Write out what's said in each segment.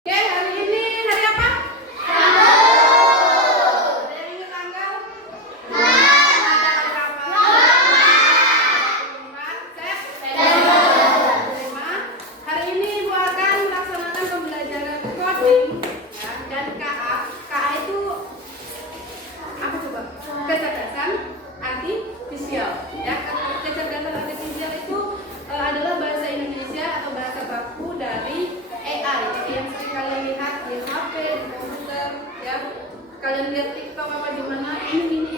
Oke, hari ini hari apa? Ada yang ingat tanggal? Tanggal berapa? 5 September. Hari ini Ibu akan melaksanakan pembelajaran coding ya, dan KA. KA itu apa coba? Kecerdasan artifisial. Ya, kecerdasan artifisial itu adalah bahasa Indonesia atau bahasa baku dari AI, jadi yang sering kalian lihat di HP, di komputer, ya. Kalian lihat TikTok apa di mana, ini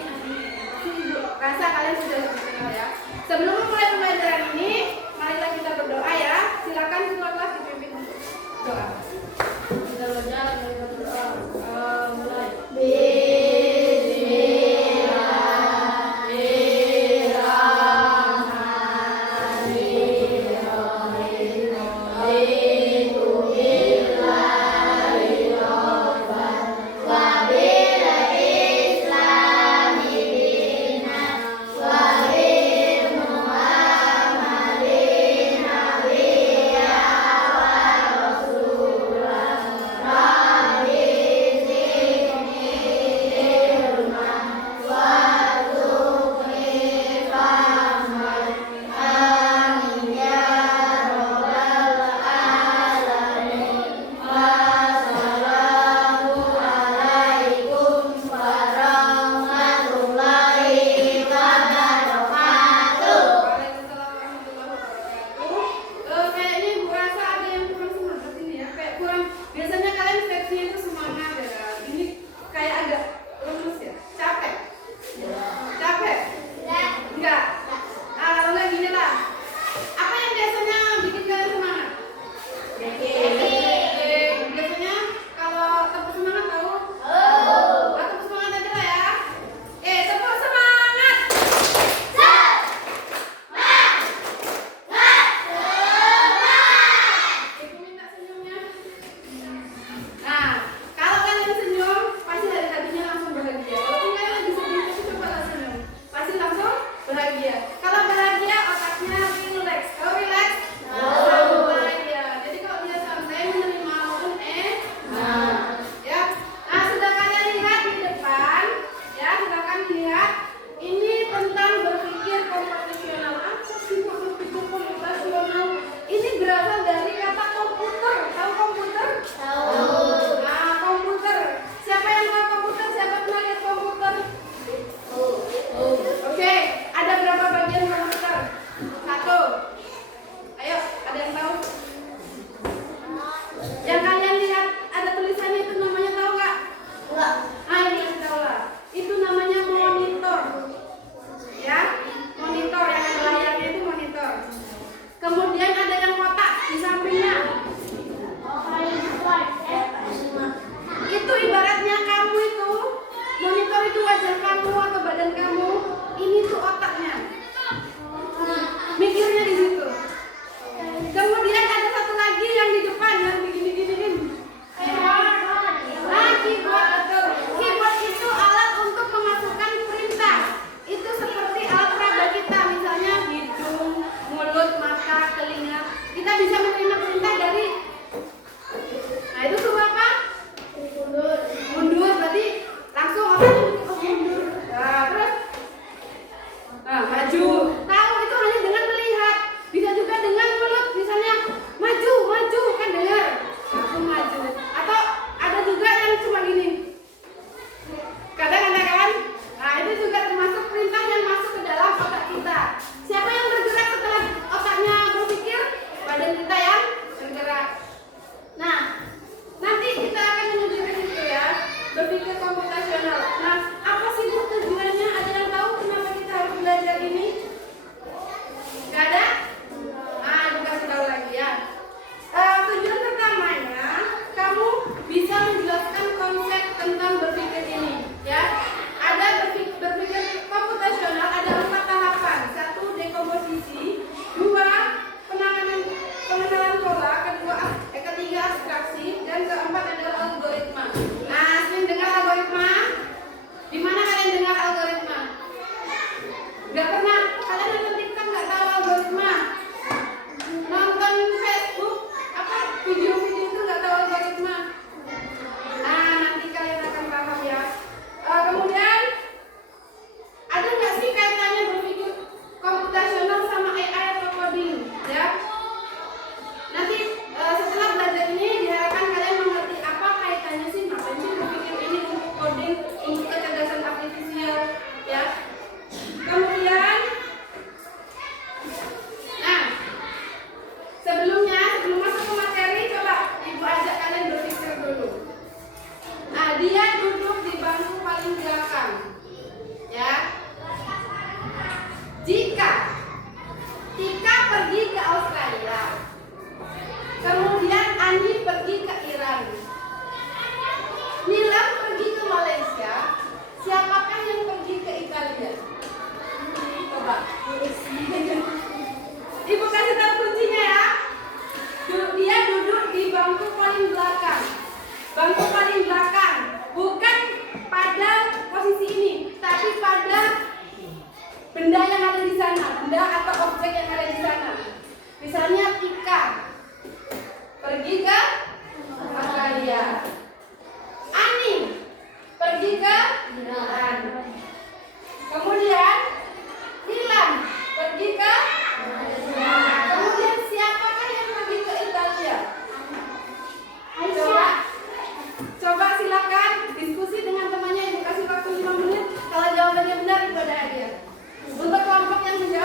rasa kalian sudah lebih kenal ya. Sebelum memulai pembelajaran ini, marilah kita berdoa ya. Silakan semua kelas dipimpin untuk doa. Kita berdoa. Mulai.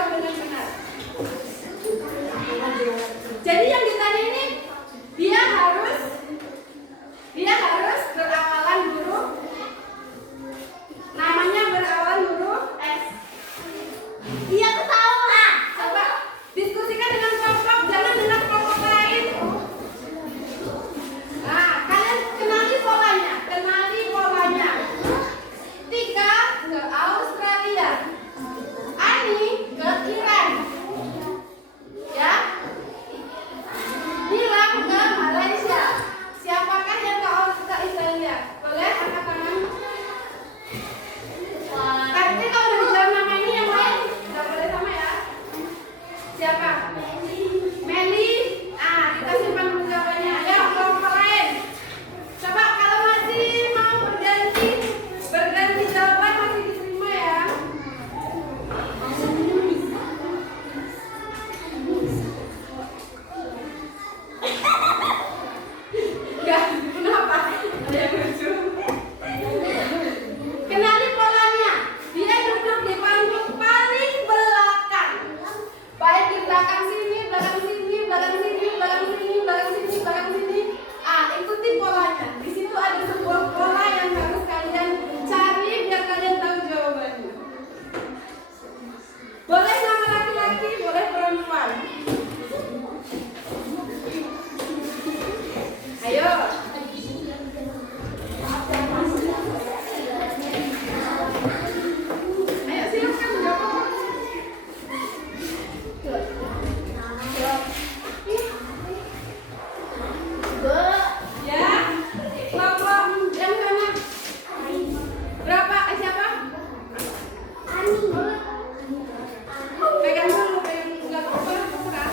jawab dengan benar. Jadi yang ditanya ini dia harus berawalan huruf, namanya berawalan huruf S. Dia ketawa. Coba diskusikan dengan kelompok, jangan dengan kelompok lain. Nah, kalian kenali polanya. Tika ke Australia, Ani ke Iran, ya. Nilam ke Malaysia. Siapakah yang ke Australia? Boleh angkat tangan. Tapi kalau udah dijawab nama ini yang lain nggak boleh sama ya. Siapa? Meli. Ah, kita simpan dulu jawabannya. Ayo kelompok lain. Coba kalau masih mau berganti jawaban masih diterima ya. Enggak, kenapa? Ada yang lucu. Kenali polanya. Dia duduk di panggung paling belakang. Baik di belakang sini, belakang sini, belakang sini, belakang sini, belakang sini, belakang sini. Ah, ikuti polanya. Di situ ada sebuah pola yang harus kalian cari biar kalian tahu jawabannya. Boleh nama laki-laki, boleh perempuan. Ayo. Ayo silakan jawab. Ya, kelompok yang sana. Berapa? Siapa? Pegang dulu, nggak apa-apa, terserah.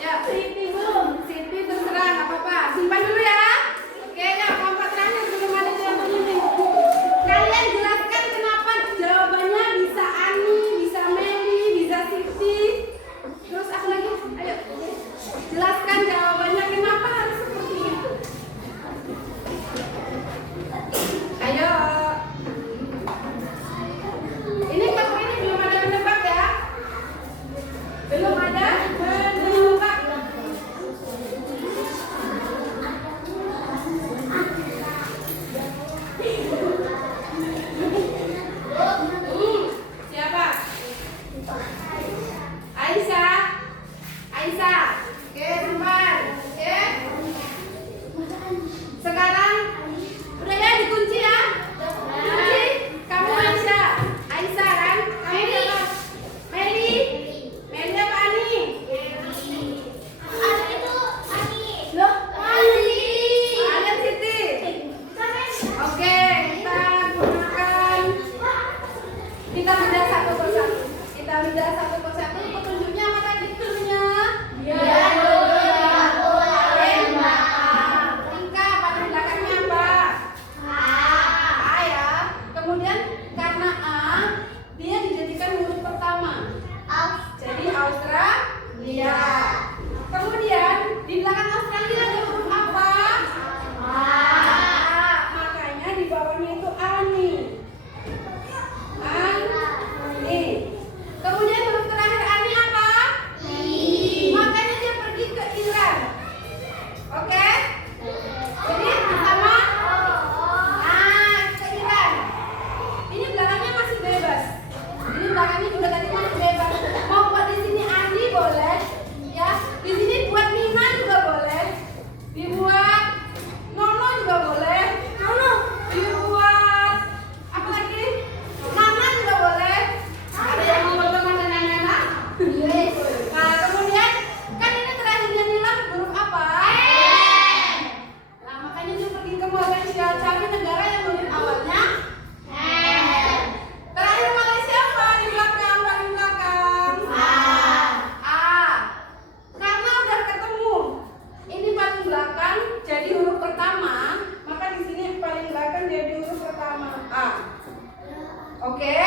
Ya, Siti terserah, nggak apa-apa. Simpan dulu ya. Oke, ya kelompok terakhir belum ada jawabannya nih. Kalian jelaskan kenapa jawabannya bisa Ani, bisa Meli, bisa Siti. Terus apa lagi? Ayo, jelaskan jawabannya kenapa harus seperti itu. Ayo. Ini kelompok ini belum ada menebak ya. Belum ada menebak. Siapa? Aisyah. Oke, simpan. Oke. Sekarang udah ya dikunci ya. Kunci. Kamu Aisyah kan? Kamu siapa? Meli apa Ani? Loh, kalian Siti. Oke, kita bedah satu persatu. Petunjuknya apa tadi cluenya? Tingkah paling belakangnya apa? A ya. Kemudian karena A dia dijadikan huruf pertama. Jadi Australia. Kemudian di belakang Australia ada huruf apa? A. Makanya di bawahnya itu Ani. Kemudian huruf terakhir Ani apa? Makanya dia pergi ke Iran. Oke? Jadi sama ke Iran. Ini belakangnya masih bebas. Ini belakangnya juga tadi masih bebas. Mau buat di sini Andi boleh, ya. Di sini buat Nina juga boleh. Dibuat Nono juga boleh. Dibuat apa lagi? Nana juga boleh. Ada yang mau berteman dengan Nana? Nah, kemudian kan ini terakhirnya Nila huruf apa? Nah, makanya dia pergi ke Malaysia cari negara yang huruf awalnya terakhir Malaysia apa? Di belakang, paling belakang. Karena udah ketemu ini paling belakang jadi huruf pertama, maka di sini paling belakang jadi huruf pertama A. Oke?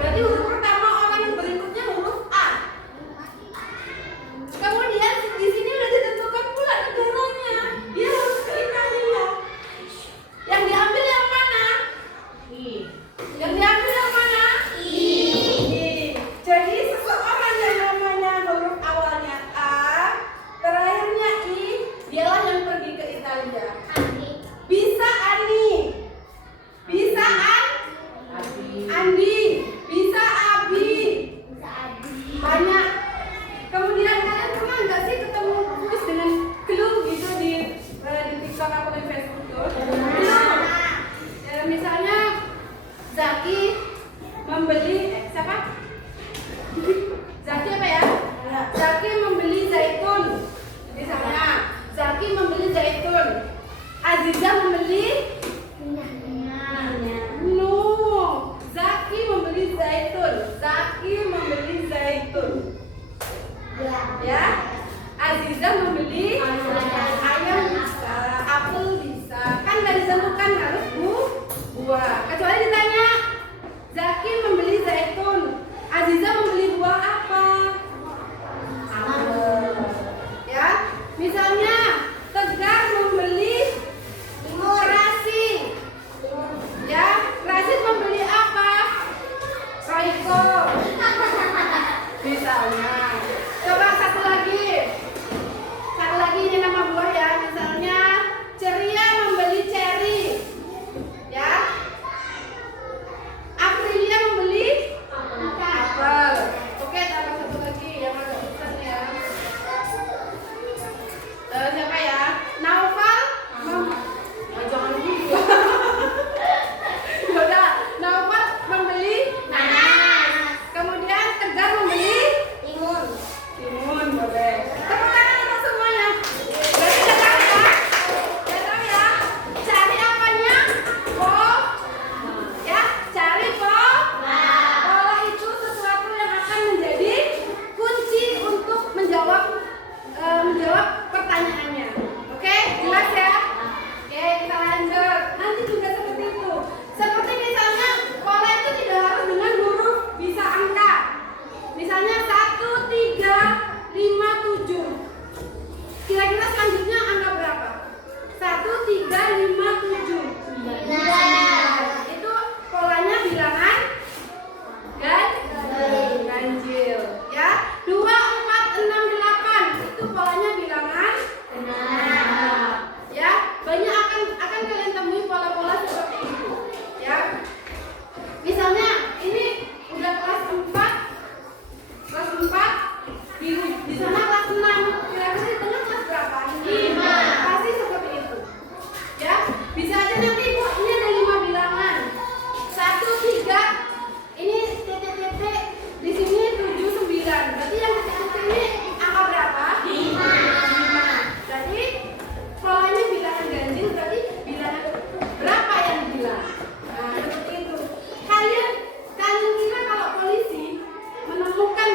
Berarti huruf pertama orang yang berikutnya huruf A. Kemudian di sini udah ditentukan pula negaranya. Dia harus ke Italia. Yang diambil yang mana? Yang diambil yang mana? Jadi seseorang akan kalian temui pola-pola seperti itu. Ya. Misalnya ini udah kelas 4. Kelas 4 di sana kelas 6. Kira-kira di tengah kelas berapa? 5. Pasti seperti itu. Ya, bisa aja nanti Bu, ini ada 5 bilangan. 1, 3. Ini titik-titik di sini 7, 9. Berarti yang titik-titik ini angka berapa? 5. Berarti kalau ini bilangan ganjil berarti bilangan berapa yang bilang? Nah, seperti itu. Kalian kira kalau polisi menemukan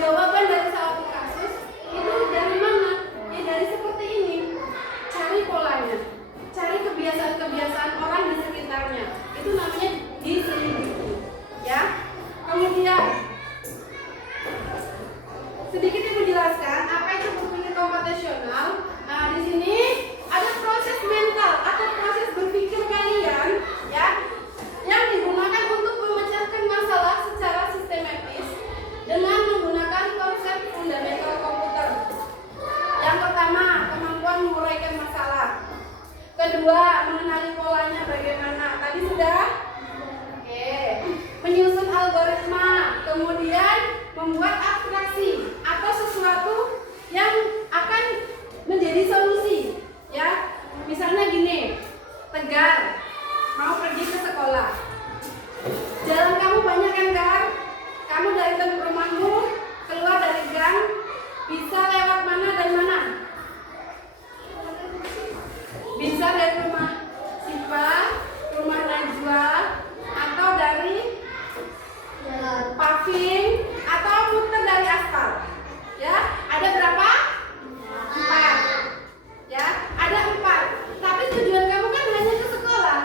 jawaban dari suatu kasus itu dari mana? Ya dari seperti ini. Cari polanya, cari kebiasaan-kebiasaan orang di sekitarnya. Itu namanya diselidiki. Ya. Kemudian sedikit ibu jelaskan apa itu berpikir komputasional. Nah, di sini ada proses mental atau proses berpikir kalian, ya, yang digunakan untuk memecahkan masalah secara sistematis dengan menggunakan konsep fundamental komputer. Yang pertama, kemampuan menguraikan masalah. Kedua, mengenali polanya bagaimana. Tadi sudah? Oke. Menyusun algoritma. Kemudian membuat abstraksi atau sesuatu yang akan menjadi solusi. Ya, misalnya gini, Tegar mau pergi ke sekolah. Jalan kamu banyak kan, Gar? Kamu dari tempat rumahmu keluar dari gang bisa lewat mana dan mana? Bisa dari rumah Siva, rumah Najwa, atau dari paving, atau muter dari aspal. Ya, ada berapa? 4. Ya, ada 4. Tapi tujuan kamu kan hanya ke sekolah.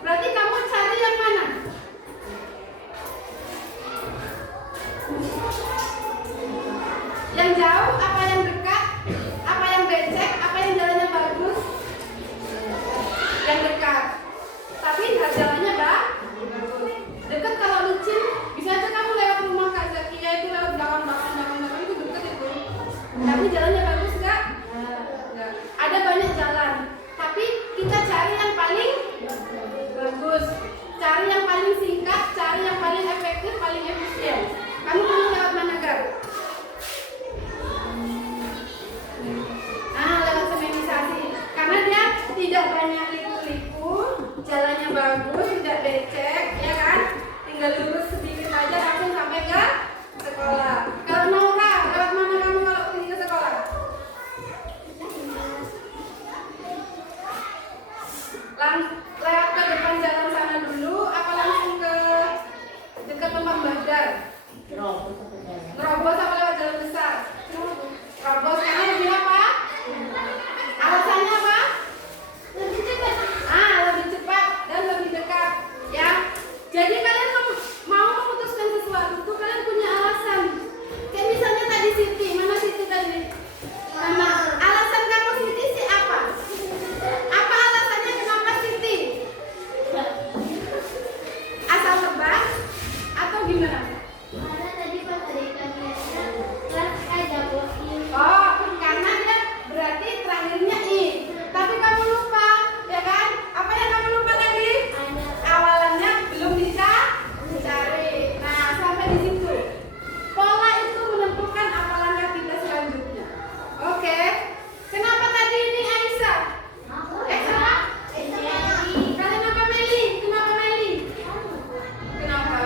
Berarti kamu cari yang mana? Yang jauh, apa yang dekat, apa yang becek, apa yang jalannya bagus? Yang dekat. Tapi nggak jalannya bagus. Dekat kalau licin, bisa aja kamu lewat rumah Kak Zakia itu lewat gawan-gawan itu dekat itu. Tapi jalannya bagus nggak? Nggak. Ada banyak jalan. Tapi kita cari yang paling bagus. Cari yang paling singkat, cari yang paling efektif, paling efisien. Kamu mau lewat mana, Gar? Lewat semenisasi. Karena dia tidak banyak liku-liku, jalannya bagus, tidak becek, ya kan? Tinggal lurus sedikit aja langsung sampai ke sekolah. Kalau Naura, lewat mana kamu kalau pergi ke sekolah? Lewat ke depan jalan sana dulu, apa langsung ke dekat tempat belajar? Terobos apa lewat jalan besar? Terobos karena lebih apa? Alasannya apa? Lebih cepat. Lebih cepat dan lebih dekat. Ya. Jadi kalian mau memutuskan sesuatu tuh kalian punya alasan. Kayak misalnya tadi Siti, mana Siti tadi? Nama alasan kamu Siti sih apa? Apa alasannya kenapa Siti? Asal tebak atau gimana? Karena tadi pas ada ikannya kan ada bosin. Oh, karena dia berarti terakhirnya I. Tapi kamu lupa, ya kan? Apa yang kamu lupa tadi? Awalannya belum bisa dicari. Nah, sampai di situ. Pola itu menentukan apa langkah kita selanjutnya. Oke. Kenapa tadi ini Aisyah? Siapa? Kalian apa Meli? Kenapa Meli? Kenapa?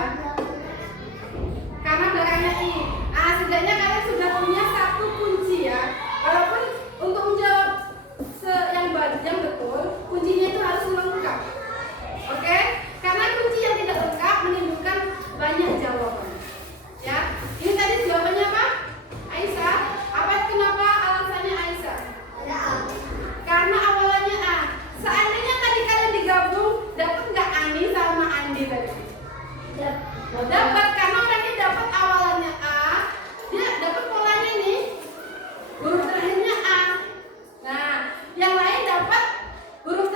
Karena belakangnya I. Setidaknya kalian sudah punya satu kunci ya. Walaupun untuk menjawab yang betul, kuncinya itu harus lengkap. Oke? Karena kunci yang tidak lengkap menimbulkan banyak jawaban. Ya. Ini tadi jawabannya apa? Aisyah. Apa kenapa alasannya Aisyah? Ada A. Karena awalannya A. Seandainya tadi kalian digabung, dapat nggak Ani sama Andi tadi? Dapat, karena orangnya dapat awalannya A, dia dapat polanya nih, huruf terakhirnya A. Nah, yang lain dapat huruf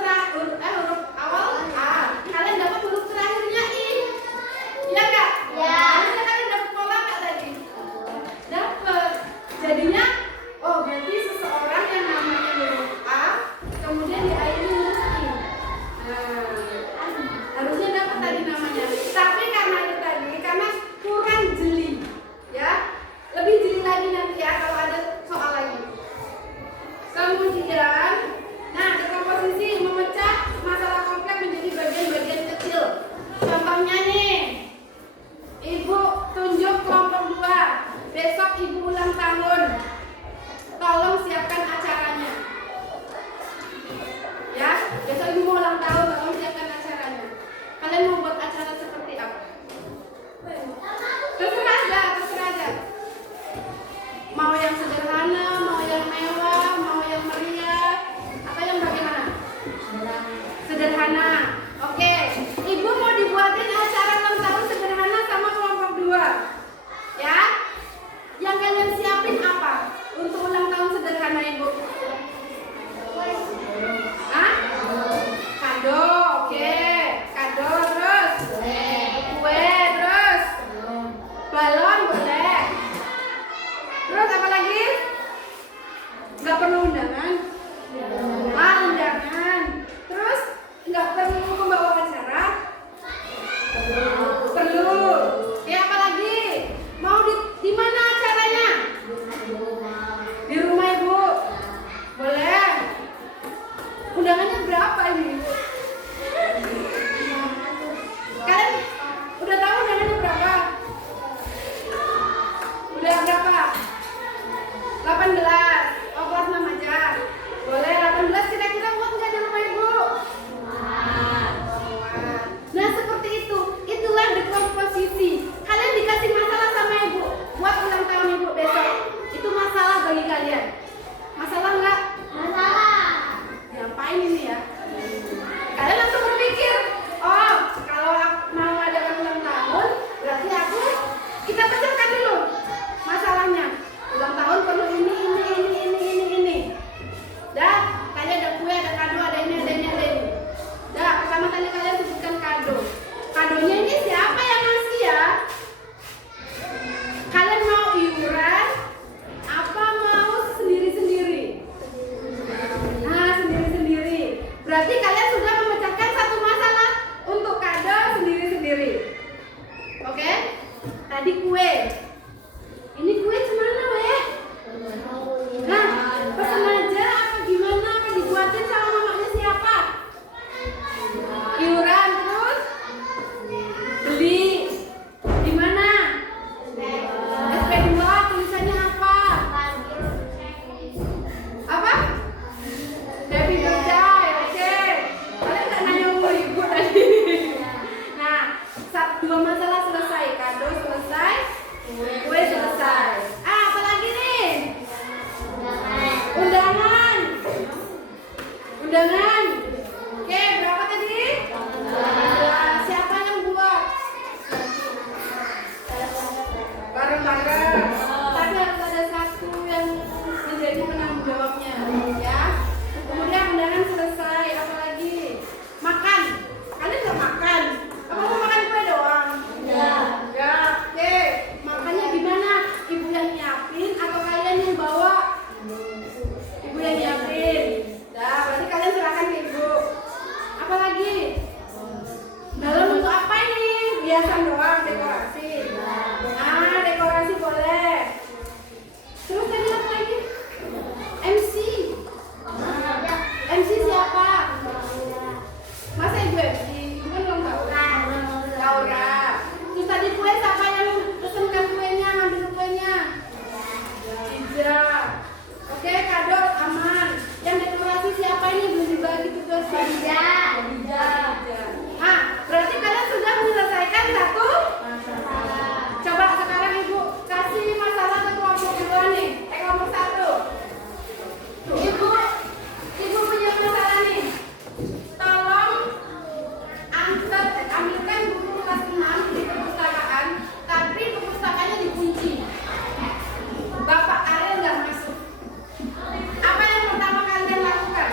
ini? Kalian udah tahu undangannya berapa? Udah berapa? 18. Oh, kelas 6 aja. Boleh 18 kira-kira muat nggak di rumah ibu? Nah seperti itu. Itulah dekomposisi. Kalian dikasih masalah sama ibu buat ulang tahun ibu besok. Itu masalah bagi kalian. Masalah nggak? Masalah. Ngapain ini ya? Kalian langsung berpikir, oh kalau aku mau adakan ulang tahun, berarti kita pecahkan dulu masalahnya. Ulang tahun perlu ini. Dah, kalian ada kue, ada kado, ada ini. Dah, pertama kali kalian sebutkan kado. Kadonya ini siapa yang ngasih ya? Kalian mau iuran? Apa mau sendiri-sendiri? Nah, sendiri-sendiri. Berarti kalian sudah memecahkan satu masalah untuk kado sendiri-sendiri. Oke? Tadi kue. Ini kue cemana, weh? Nah, pesan aja apa gimana? Apa dibuatin sama mamanya siapa? Iuran terus? Beli. Di mana? SP2, tulisannya apa? Apa? Happy birthday, oke. Kalian nggak nanya umur ibu tadi. Nah, dua masalah selesai, kado selesai, kue selesai. Apa lagi nih? Undangan. Oke, berapa tadi? 12. Siapa yang buat? Bareng-bareng. Tapi harus ada satu yang menjadi penanggung jawabnya, ya. Kemudian undangan selesai. Apa lagi? Makan. Kalian nggak makan? Apa mau makan kue doang? Ya. Oke. Makannya gimana? Ibu yang nyiapin atau kalian yang bawa? Ibu yang nyiapin. Dah, berarti kalian serahkan ke ibu. Apa lagi? Dalam untuk apa ini? Hiasan doang, dekorasi. Ah, dekorasi boleh. Terus tadi apa lagi? MC. MC siapa? Masa ibu MC? Ibu kan belum tahu. Laura. Terus tadi kue siapa yang pesenkan kuenya, ngambil kuenya? Ija. Oke, kado aman. Yang dekorasi siapa ini? Belum dibagi tugasnya. Ija. Ah, berarti kalian sudah menyelesaikan satu masalah. Coba sekarang ibu kasih masalah ke kelompok dua nih. Kelompok 1. Ibu punya masalah nih. Tolong ambilkan buku kelas 6 di perpustakaan, tapi perpustakaannya dikunci. Bapak Ariel nggak masuk. Apa yang pertama kalian lakukan?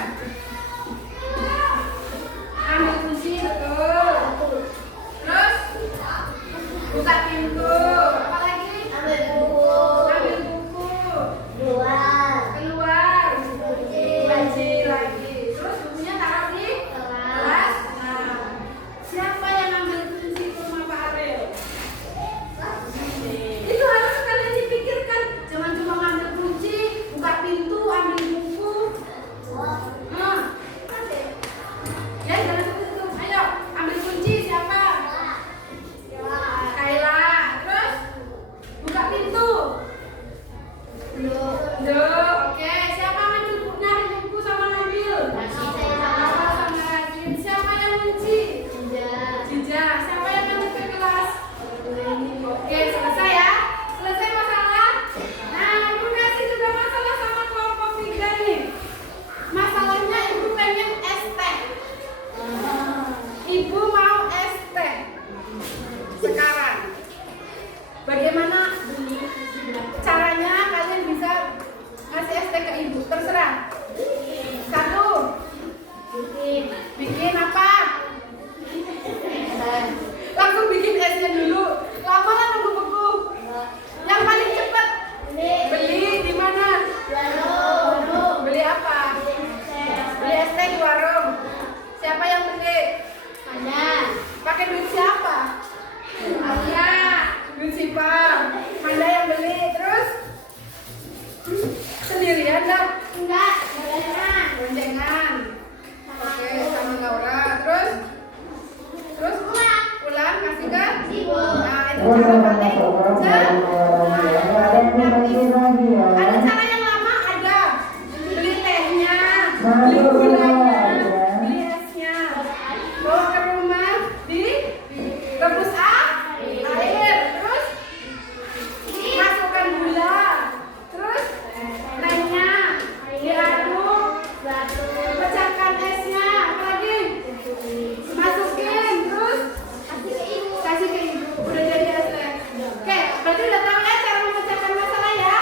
cara paling ada cara yang lama, ada beli tehnya, beli gulanya, beli esnya, bawa ke rumah, rebus air, terus masukkan gula, terus tehnya diaduk, pecahkan esnya, apalagi masukin, terus kasih ke ibu, udah jadi es teh. Oke, berarti udah tahu ya cara memecahkan masalah ya.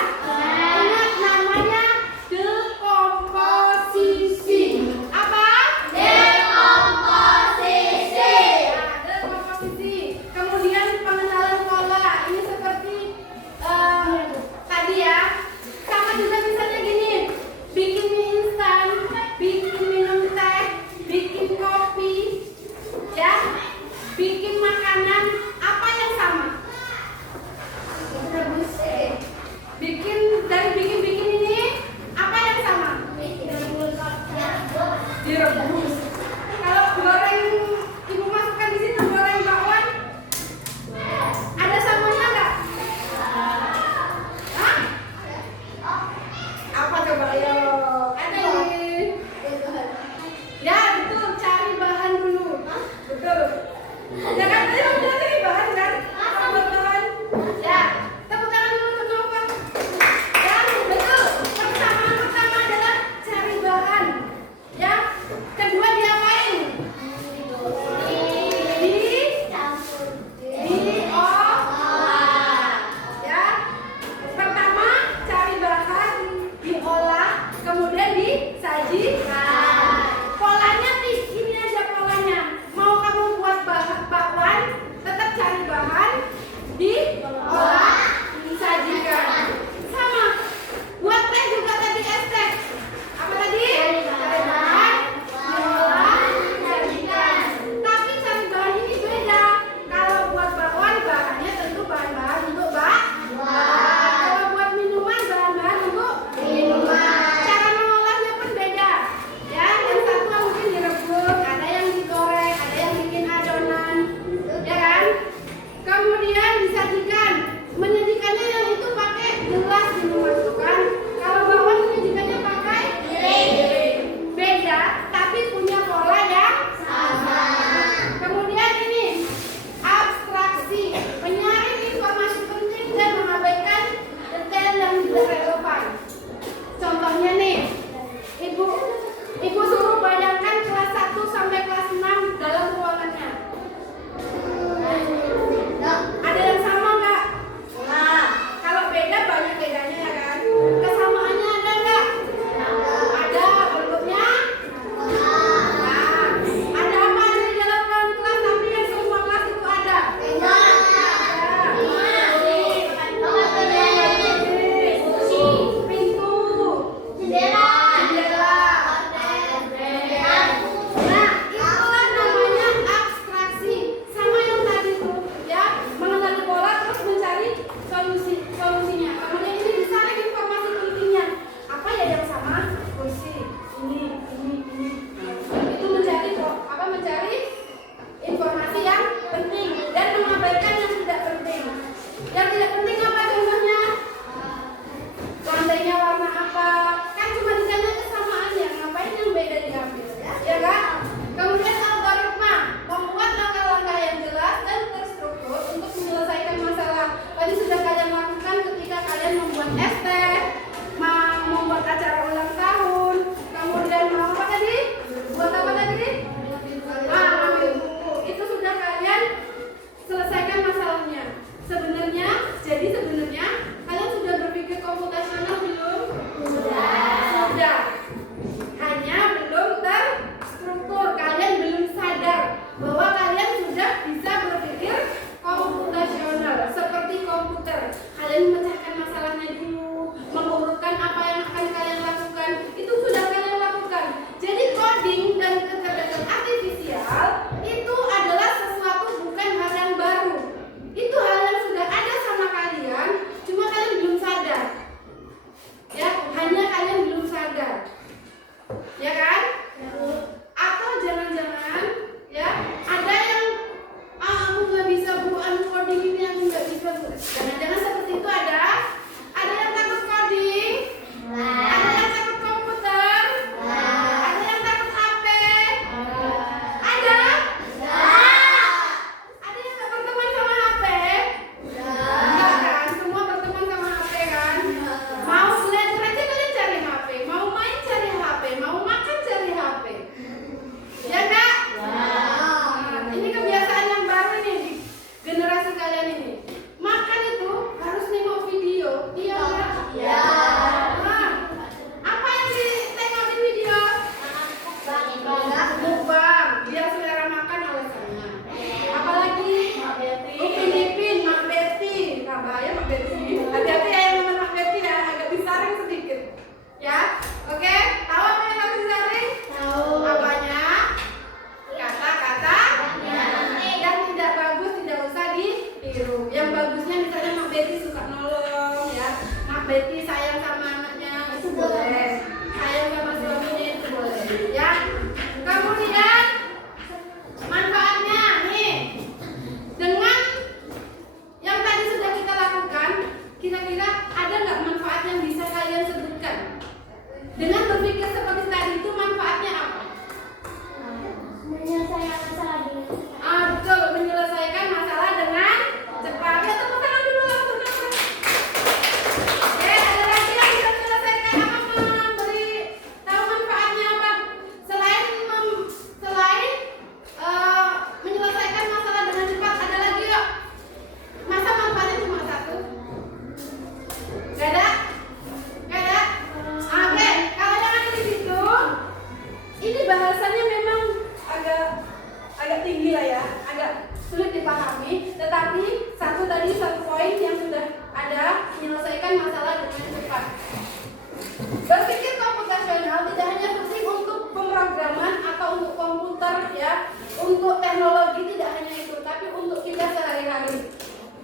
untuk teknologi tidak hanya itu, tapi untuk kita sehari-hari.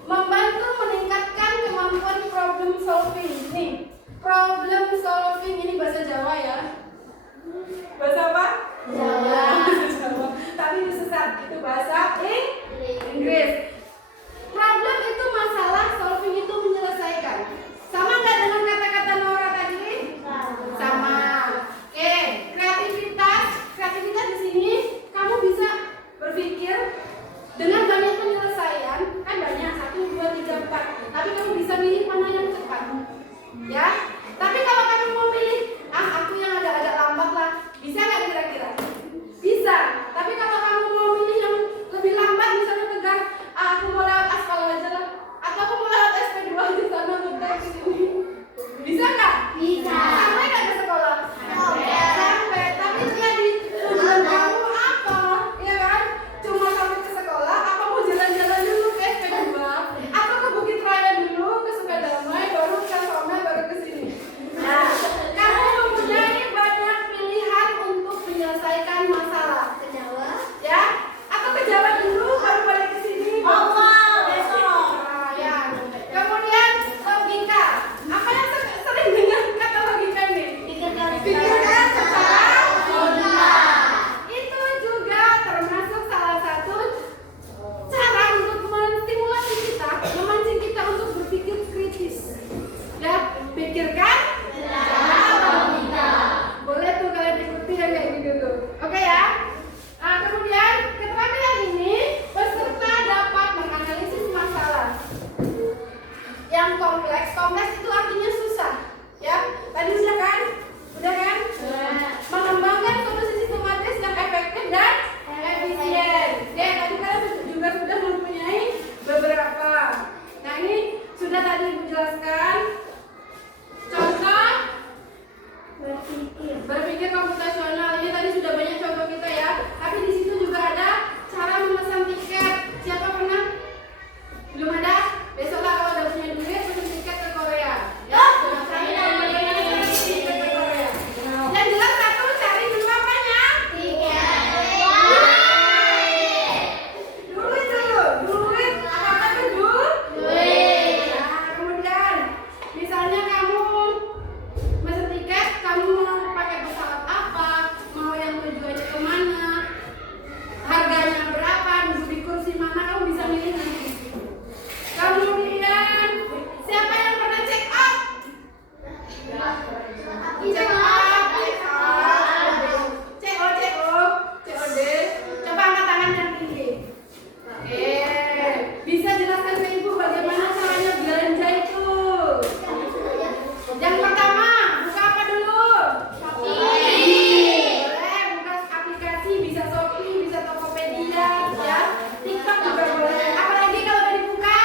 Membantu meningkatkan kemampuan problem solving. Nih, problem solving ini bahasa Jawa ya. Bahasa apa? Jawa. Bahasa Jawa. Tapi itu sesat, itu bahasa Inggris. Problem itu masalah, solving itu menyelesaikan. Sama nggak dengan kata-kata Nora tadi? Sama. Oke, kreativitas di sini kamu bisa berpikir dengan banyak penyelesaian, kan banyak 1, 2, 3, 4. Tapi kamu bisa milih mana yang cepat, ya. Tapi kalau kamu mau milih, aku yang agak-agak lambat lah, bisa nggak kira-kira? Bisa. Tapi kalau kamu mau milih yang lebih lambat, misalnya tegar, aku mau lewat aspal aja lah, atau aku mau lewat SP2 di sana muter ke sini, bisa nggak? Bisa. Sampai nggak ke sekolah? Sampai. Tapi terjadi tujuan kamu apa? Ya kan? Cuma sampai ke sekolah, apa mau jalan-jalan dulu ke SP2? Atau ke Bukit Raya dulu, ke Sepedamai, baru ke Somai, baru ke sini? Nah, kamu mempunyai banyak pilihan untuk menyelesaikan masalah. Ya? Atau ke Jawa dulu, baru balik ke sini? Ya. Kemudian logika. Apa yang sering dengar kata logika ini? Pikirkan secara logika. Itu juga termasuk salah satu cara untuk menstimulasi kita, memancing kita untuk berpikir kritis. Ya, pikirkan secara logika. Boleh tuh kalian ikuti yang kayak gitu tuh. Oke ya. Nah, kemudian keterampilan ini peserta dapat menganalisis masalah yang kompleks. Kompleks itu artinya susah. Ya, tadi udah kan? Udah kan? Mengembangkan solusi sistematis yang efektif dan efisien. Oke, tadi kalian juga sudah mempunyai beberapa. Nah, ini sudah tadi Ibu jelaskan. Contoh berpikir komputasional. Ini tadi sudah banyak contoh kita ya. Tapi di situ juga ada cara memesan tiket. Siapa pernah? Belum ada? Besok lah kalau udah punya duit pesan tiket ke Korea. Ya, sudah pernah tiket ke Korea. Yang jelas satu cari dulu apanya? Duit dulu. Duit. Apa itu? Duit. Nah, kemudian misalnya kamu mesen tiket, kamu mau pakai pesawat apa, mau yang tujuannya kemana, harganya berapa, duduk di kursi mana, kamu bisa milih nanti di situ. Kemudian siapa yang pernah check out? Check out, COD. Coba angkat tangan yang tinggi. Oke, bisa jelaskan ke Ibu bagaimana caranya belanja itu? Yang pertama, buka apa dulu? Boleh, buka aplikasi, bisa Shopee, bisa Tokopedia, ya. TikTok juga boleh. Apalagi kalau udah dibuka,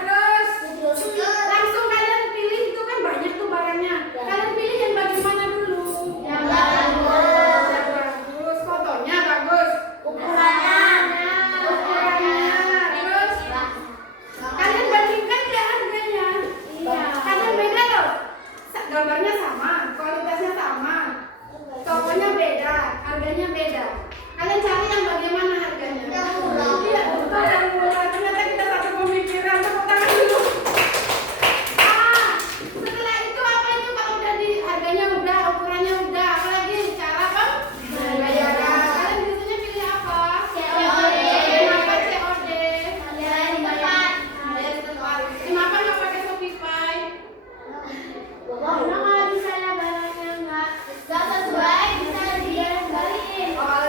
terus langsung kalian pilih, itu kan banyak tuh barangnya. Kalian pilih yang bagaimana dulu? Yang bagus, fotonya bagus, ukurannya, terus kalian bandingkan ya harganya. Kadang beda loh. Gambarnya sama, kualitasnya sama, tokonya beda, harganya beda. Kalian cari yang bagaimana harganya? Yang murah. Iya, betul, yang murah. Ternyata kita satu pemikiran. Tepuk tangan dulu. Setelah itu apa itu kalau udah di harganya udah, ukurannya udah, apalagi cara pembayaran. Kalian biasanya pilih apa? COD. Kenapa COD? Bayar di tempat. Kenapa nggak pakai Shopify? Karena kalau misalnya barangnya nggak sesuai, bisa dibalikin. Oh,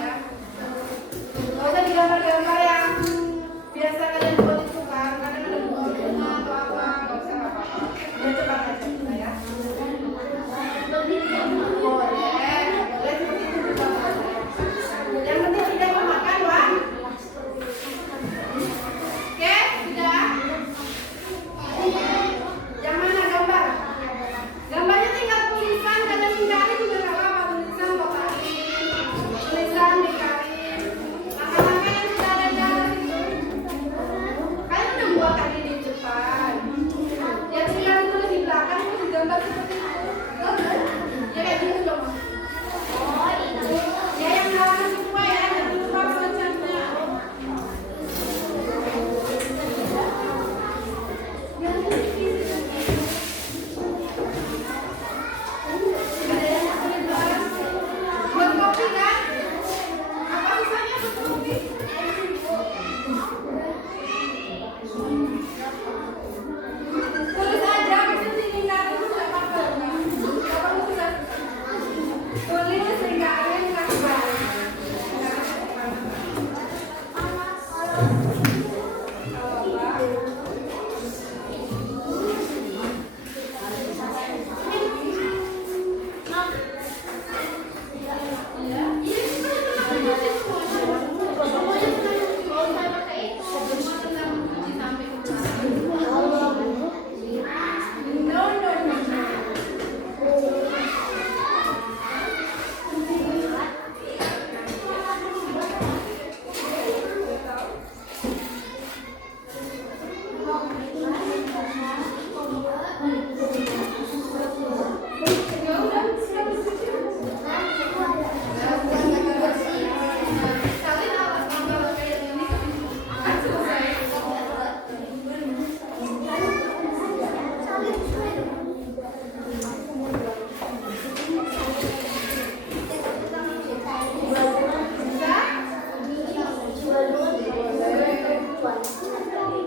ya. Nggak usah digambar-gambar yang biasa kalian buat itu kan, kadang ada bunga atau apa, nggak usah apa-apa. Udah cepat aja kita ya. Boleh seperti itu juga boleh. Yang penting tidak memakan, Wak. Oke, sudah. Yang mana gambar? Gambarnya tinggal tulisan, kadang tinggalin juga nggak apa-apa. Tulisan kotakin, tulisan dikarin. Langkah-langkah yang sudah ada di atas itu. Kalian udah buat tadi di depan. Ya tinggal tulis di belakang, terus digambar seperti itu. Ya kayak gitu dong. Ya yang halaman semua ya, jangan lupa bacanya. Buat kopi kan? Apa susahnya buat kopi? Tulis aja, bisa tinggal dulu nggak apa-apa. Nggak perlu susah-susah. Tulis sehingga kalian nggak kebalik.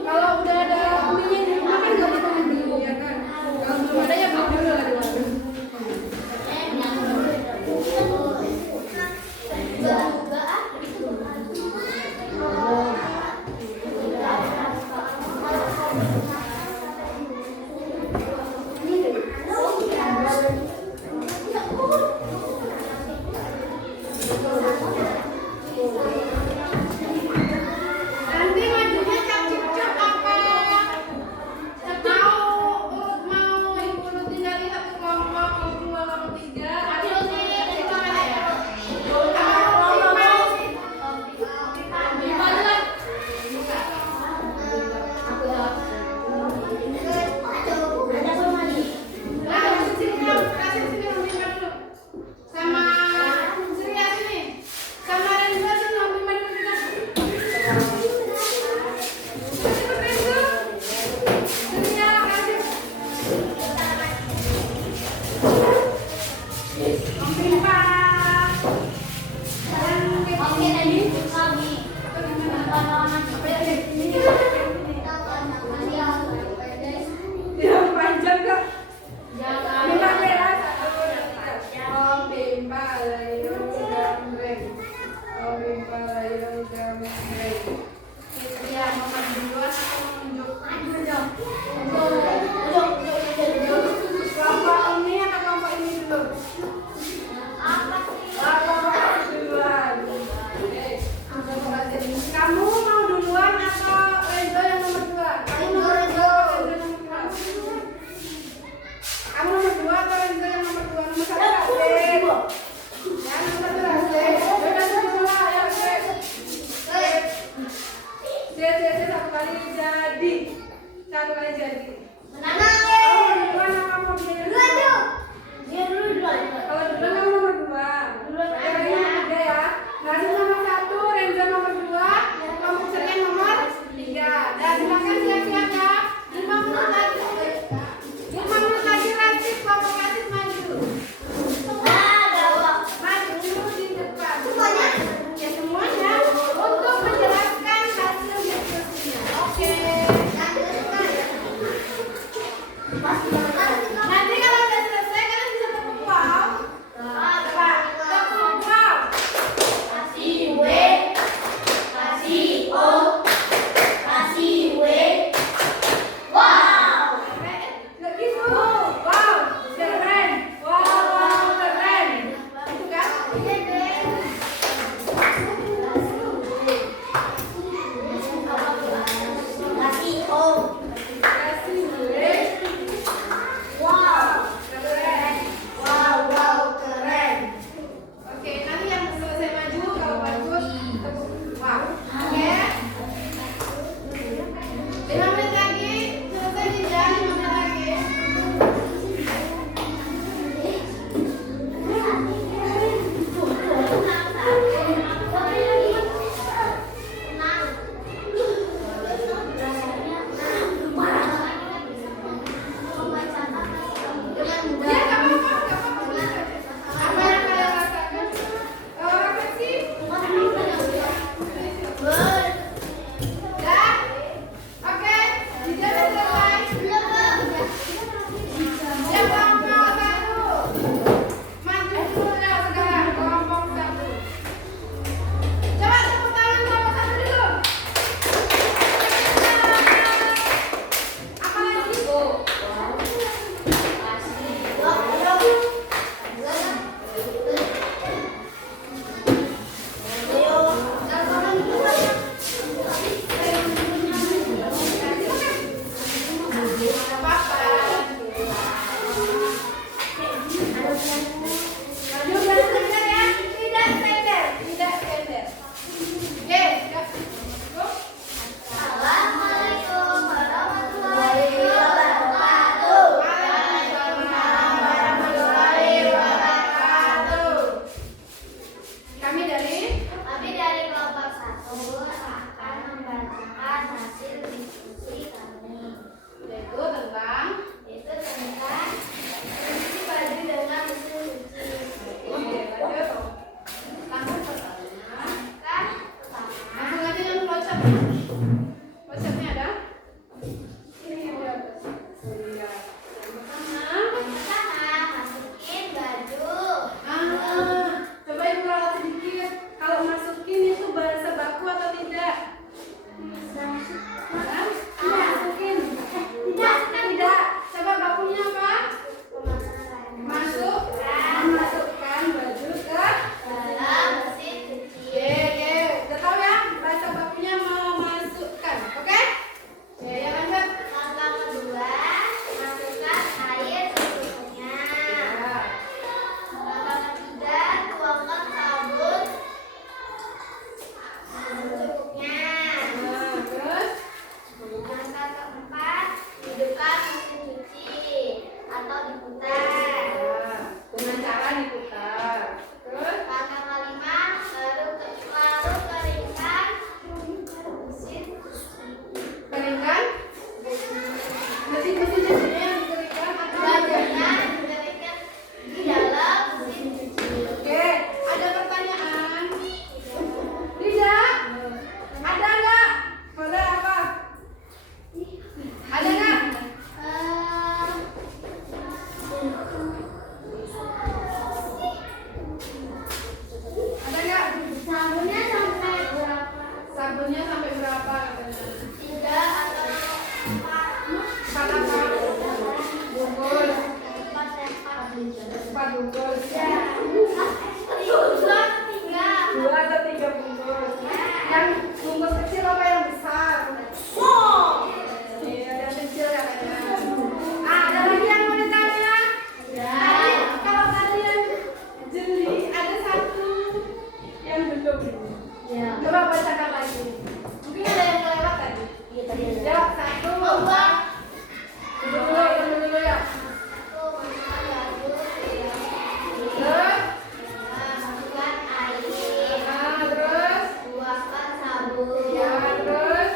Kalau udah ada minyak di rumah kan nggak perlu dulu ya kan? Kalau belum ada ya beli dulu lah di warung. Nanti majunya cap-cip apa? Mau ibu urutin dari satu kelompok, kelompok 2, kelompok 3. Atau itu mana ya? Yang panjang kak. Lima belas. Om bimba layu gambreng. Om bimba layu gambreng. Ya, mau duluan atau menunjuk? Kelompok ini atau kelompok ini dulu? Kelompok duluan. Kamu mau duluan atau Renzo yang nomor 2? Kamu nomor 2. Kamu nomor 2 atau Renzo yang nomor 2? Nomor 1 Rasen. Ya, nomor 1 Rasen. Udah semua ya, satu kali jadi. Satu kali jadi. Kamu duluan atau kamu mau dia dulu? Dia dulu. Kalau duluan kamu nomor 2. Duluan nomor 3 ya. Nasi nomor 1, Renzo nomor 2, kelompok Serien nomor 3. Dan silakan siap-siap ya. 5 menit lagi. 5 menit lagi Rasid, kelompok Rasid maju. Maju di depan. Ya semuanya untuk menjelaskan hasil diskusinya. Oke. Keringkan. Mesin-mesinnya juga yang dikeringkan atau Oke, ada pertanyaan? Tidak? Ada nggak? Boleh apa? Ada nggak? Ada nggak? Sabunnya sampai berapa katanya? Empat apa? Bungkus. 4 bungkus. 2 atau 3 bungkus. Yang bungkus kecil apa yang besar? Iya, yang kecil katanya. Ada lagi yang mau ditanya? Kalau tadi yang jeli ada satu yang belum. Coba bacakan lagi. Mungkin ada yang kelewat tadi. Ya, 1, 2. Dulu ya. Terus, terus, ya terus.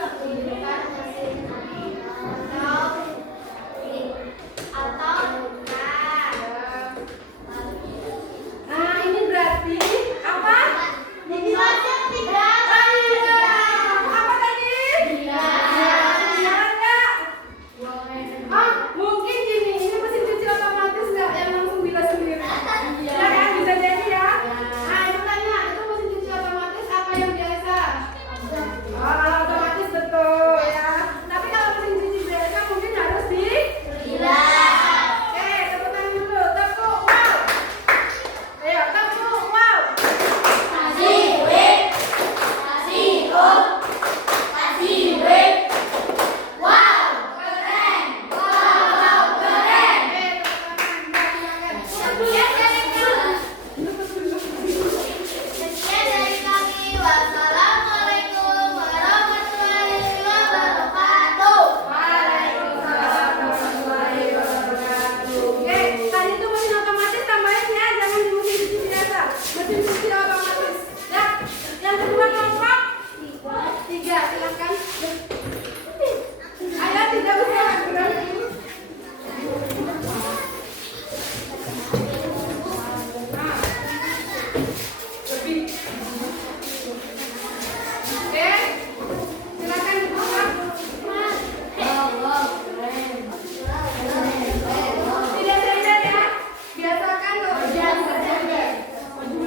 Nah, ini berarti apa? Apa tadi? Benar nggak? Mungkin gini, ini mesin cuci otomatis nggak yang langsung bilas sendiri? Ya kan, bisa jadi ya. Nah, itu tanya, itu mesin cuci otomatis apa yang biasa? Kalau otomatis betul ya. Tapi kalau mesin cuci biasa mungkin harus dibilas. Oke, tepuk tangan dulu. Tepuk wow. Ayo, tepuk wow. Tadi itu mesin otomatis tambahin ya, jangan di mesin cuci biasa. Mesin cuci otomatis. Ya, yang kedua kelompok 3, silakan. Ayo, tidak usah ragu-ragu. Lebih. Oke, silakan dibuka. Tidak sender ya. Biasakan kalau biasa sender. Maju.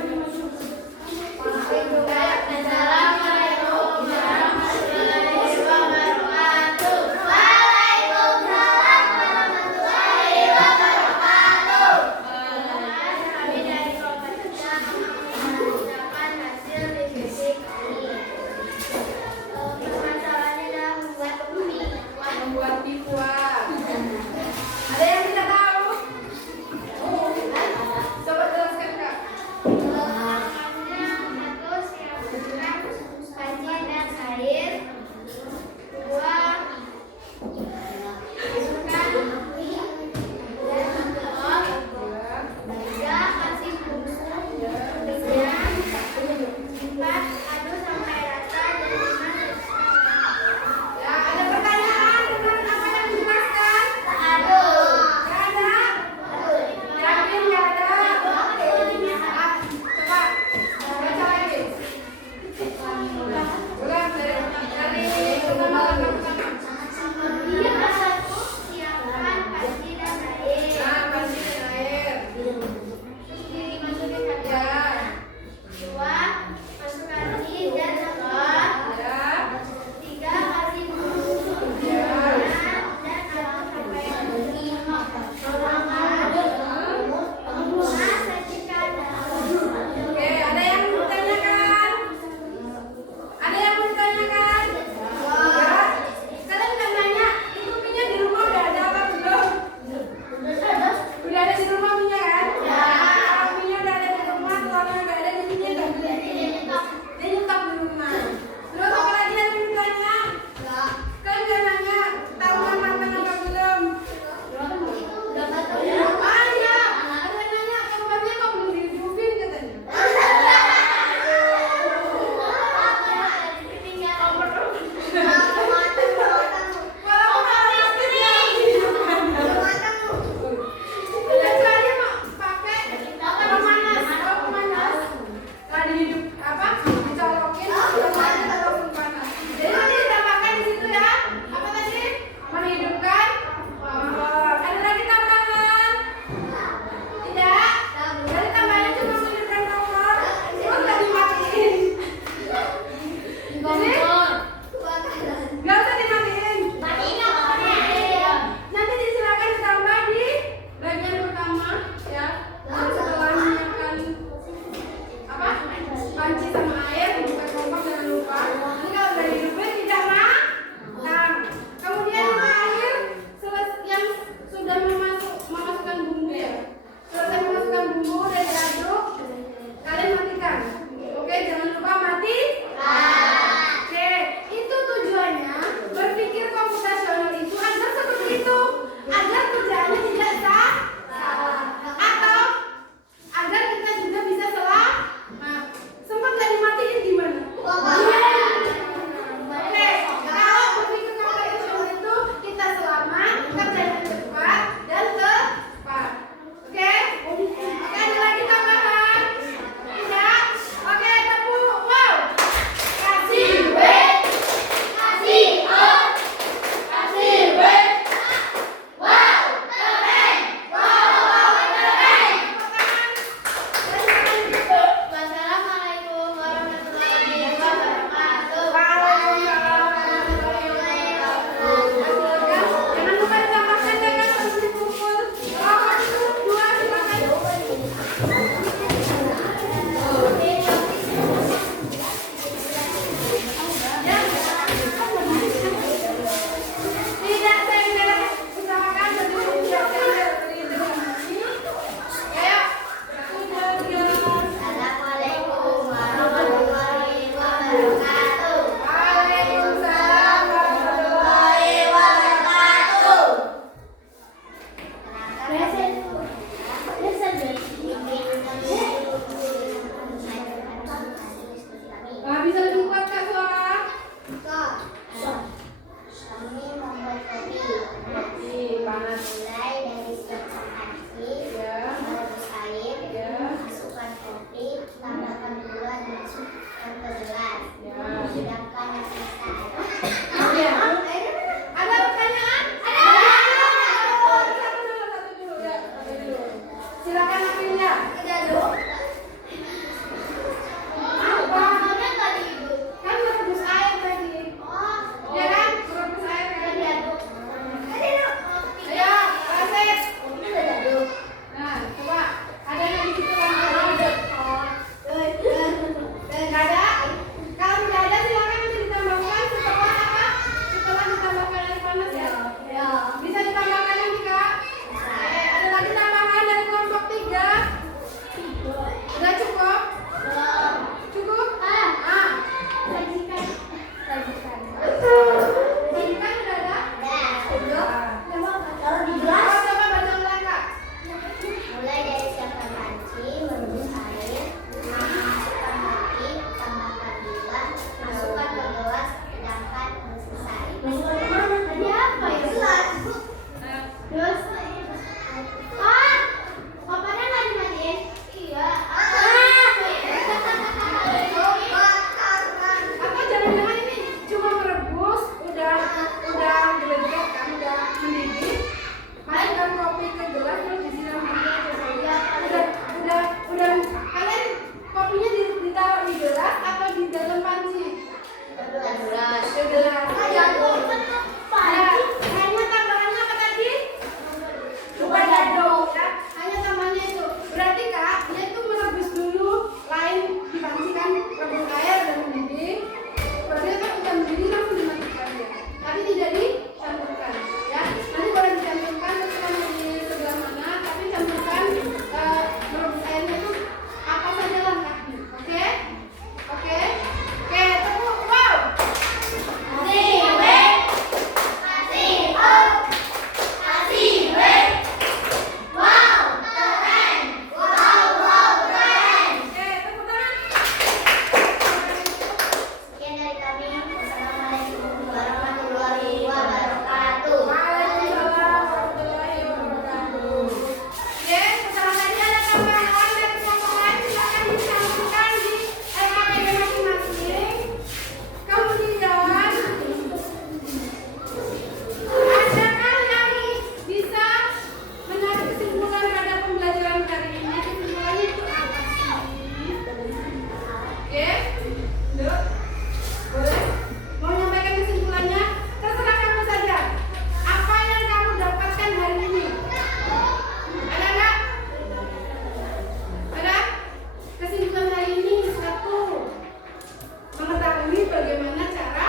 bagaimana cara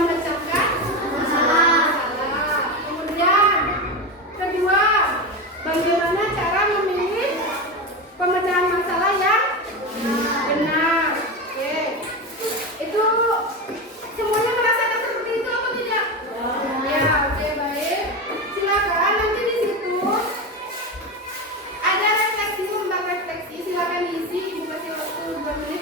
memecahkan masalah. Kemudian kedua, bagaimana cara memilih pemecahan masalah yang benar. Oke. Itu semuanya merasakan seperti itu atau tidak? Ya, oke, baik. Silakan nanti di situ ada refleksi, lembar refleksi. Silakan diisi. Ibu kasih waktu 2 menit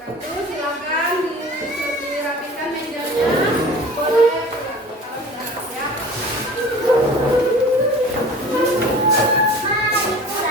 wabarakatuh. Silakan dirapikan mejanya. Boleh